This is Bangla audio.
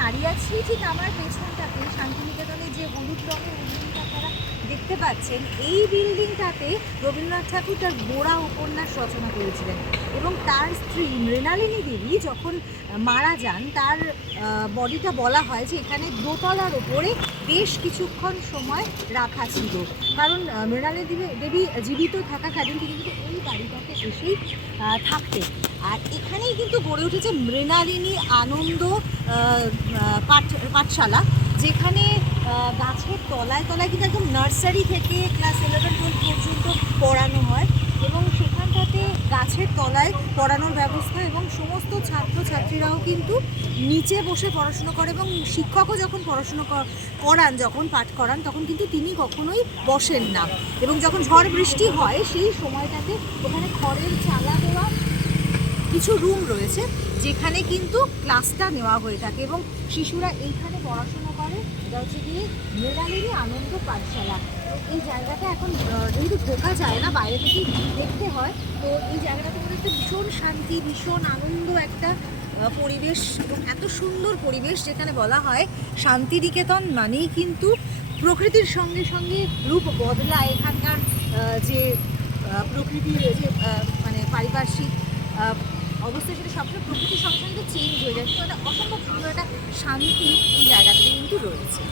দাঁড়িয়ে আছি ঠিক আমার পেছনটাতে শান্তিনিকেতনে যে হলুদ রঙের বিল্ডিংটা আপনারা দেখতে পাচ্ছেন, এই বিল্ডিংটাতে রবীন্দ্রনাথ ঠাকুর তার গোড়া উপন্যাস রচনা করেছিলেন এবং তার স্ত্রী মৃণালিনী দেবী যখন মারা যান তার বডিটা বলা হয় যে এখানে দোতলার ওপরে বেশ কিছুক্ষণ সময় রাখা ছিল, কারণ মৃণালিনী দেবী জীবিত থাকাকালীন তিনি কিন্তু এই বাড়িটাতে এসেই থাকতেন। আর এখানেই কিন্তু গড়ে উঠেছে মৃণালিনী আনন্দ পাঠশালা, যেখানে গাছের তলায় তলায় কিন্তু একদম নার্সারি থেকে ক্লাস 11-12 পর্যন্ত পড়ানো হয় এবং সেখানটাতে গাছের তলায় পড়ানোর ব্যবস্থা এবং সমস্ত ছাত্রছাত্রীরাও কিন্তু নিচে বসে পড়াশুনো করে এবং শিক্ষকও যখন পড়াশুনো করান, যখন পাঠ করান, তখন কিন্তু তিনি কখনোই বসেন না। এবং যখন ঝড় বৃষ্টি হয় সেই সময়টাতে ওখানে খড়ের চালা দেওয়া কিছু রুম রয়েছে যেখানে কিন্তু ক্লাসটা নেওয়া হয়ে থাকে এবং শিশুরা এইখানে পড়াশোনা করে। এটা হচ্ছে গিয়ে মৃণালিনী আনন্দ পাঠশালা। এই জায়গাটা এখন যেহেতু ঢোকা যায় না, বাইরে থেকেই দেখতে হয়, তো এই জায়গাটাতে কিন্তু একটা ভীষণ শান্তি, ভীষণ আনন্দ একটা পরিবেশ এবং এত সুন্দর পরিবেশ, যেখানে বলা হয় শান্তিনিকেতন মানেই কিন্তু প্রকৃতির সঙ্গে সঙ্গে রূপ বদলায়। এখানকার যে প্রকৃতির যে মানে পারিপার্শ্বিক অবস্থা, সেটা সবসময় প্রকৃতির সঙ্গে সঙ্গে চেঞ্জ হয়ে যায়। তো একটা অসম্ভব সুন্দর একটা শান্তি এই জায়গাটাতে কিন্তু রয়েছে।